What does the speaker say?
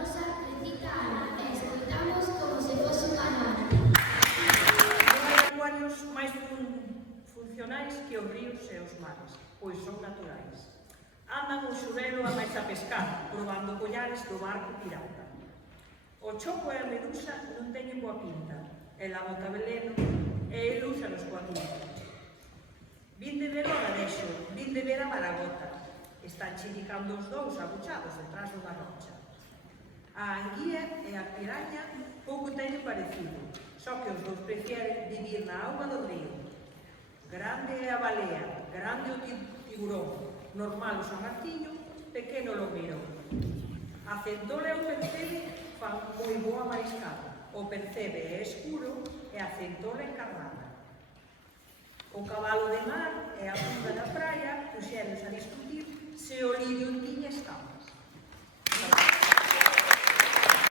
rosa, recita Ana, e escoitamos como se fose un canal. Non hai acuarios máis funcionais que os ríos e os mares, pois son naturais. Andan o xurelo a máis a pescar, probando collares do barco pirata. O choco e a medusa non teñen boa pinta, e la bota veleno e el úsanos coa tinta. Vin de ver o Aradexo, vin de ver a Maragota. Están chiricando os dous abuchados detrás dunha rocha. A anguía e a piraña pouco teñen parecido, só que os dous prefieren vivir na auga do río. Grande é a balea, grande o tiburón, normal o San Martiño, pequeno o lomeirón. A centola e o percebe fan moi boa mariscada. O percebe é escuro e a centola encarnada. O cabalo de mar e a punta da praia puxéronse a discutir se o lirio tiña escama.